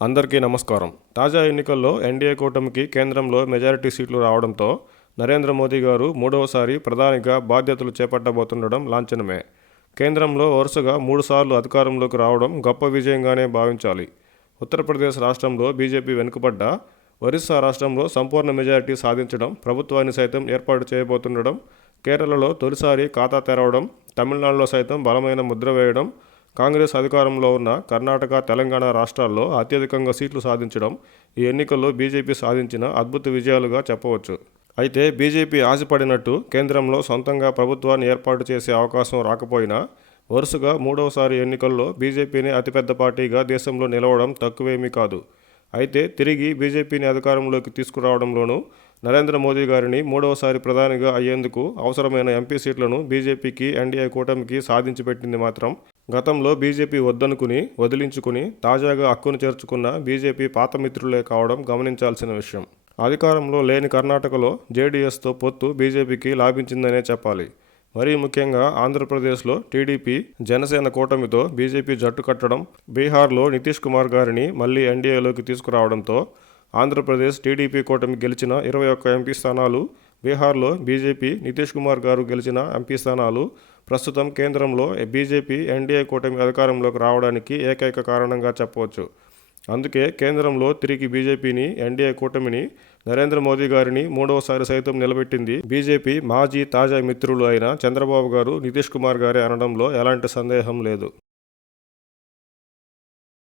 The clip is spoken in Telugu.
అందరికీ నమస్కారం. తాజా ఎన్నికల్లో ఎన్డీఏ కూటమికి కేంద్రంలో మెజారిటీ సీట్లు రావడంతో నరేంద్ర మోదీ గారు మూడవసారి ప్రధానిగా బాధ్యతలు చేపట్టబోతుండడం లాంఛనమే. కేంద్రంలో వరుసగా మూడుసార్లు అధికారంలోకి రావడం గొప్ప విజయంగానే భావించాలి. ఉత్తరప్రదేశ్ రాష్ట్రంలో బీజేపీ వెనుకబడ్డ ఒరిస్సా రాష్ట్రంలో సంపూర్ణ మెజారిటీ సాధించడం ప్రభుత్వాన్ని సైతం ఏర్పాటు చేయబోతుండడం కేరళలో తొలిసారి ఖాతా తెరవడం తమిళనాడులో సైతం బలమైన ముద్ర వేయడం కాంగ్రెస్ అధికారంలో ఉన్న కర్ణాటక తెలంగాణ రాష్ట్రాల్లో అత్యధికంగా సీట్లు సాధించడం ఈ ఎన్నికల్లో బీజేపీ సాధించిన అద్భుత విజయాలుగా చెప్పవచ్చు. అయితే బీజేపీ ఆశపడినట్టు కేంద్రంలో సొంతంగా ప్రభుత్వాన్ని ఏర్పాటు చేసే అవకాశం రాకపోయినా వరుసగా మూడవసారి ఎన్నికల్లో బీజేపీని అతిపెద్ద పార్టీగా దేశంలో నిలవడం తక్కువేమీ కాదు. అయితే తిరిగి బీజేపీని అధికారంలోకి తీసుకురావడంలోనూ నరేంద్ర మోదీ గారిని మూడవసారి ప్రధానిగా అయ్యేందుకు అవసరమైన ఎంపీ సీట్లను బీజేపీకి ఎన్డీఏ కూటమికి సాధించి పెట్టింది మాత్రం గతంలో బీజేపీ వద్దనుకుని వదిలించుకుని తాజాగా హక్కును చేర్చుకున్న బీజేపీ పాత మిత్రులే కావడం గమనించాల్సిన విషయం. అధికారంలో లేని కర్ణాటకలో జేడీఎస్తో పొత్తు బీజేపీకి లాభించిందనే చెప్పాలి. మరీ ముఖ్యంగా ఆంధ్రప్రదేశ్లో టీడీపీ జనసేన కూటమితో బీజేపీ జట్టు కట్టడం బీహార్లో నితీష్ కుమార్ గారిని మళ్ళీ ఎన్డీఏలోకి తీసుకురావడంతో ఆంధ్రప్రదేశ్ టీడీపీ కూటమి గెలిచిన ఇరవై ఒక్క ఎంపీ స్థానాలు బీహార్లో బీజేపీ నితీష్ కుమార్ గారు గెలిచిన ఎంపీ స్థానాలు ప్రస్తుతం కేంద్రంలో బీజేపీ ఎన్డీఏ కూటమి అధికారంలోకి రావడానికి ఏకైక కారణంగా చెప్పవచ్చు. అందుకే కేంద్రంలో తిరిగి బీజేపీని ఎన్డీఏ కూటమిని నరేంద్ర మోదీ గారిని మూడవసారి సైతం నిలబెట్టింది బీజేపీ మాజీ తాజా మిత్రులు అయిన చంద్రబాబు గారు నితీష్ కుమార్ గారే అనడంలో ఎలాంటి సందేహం లేదు.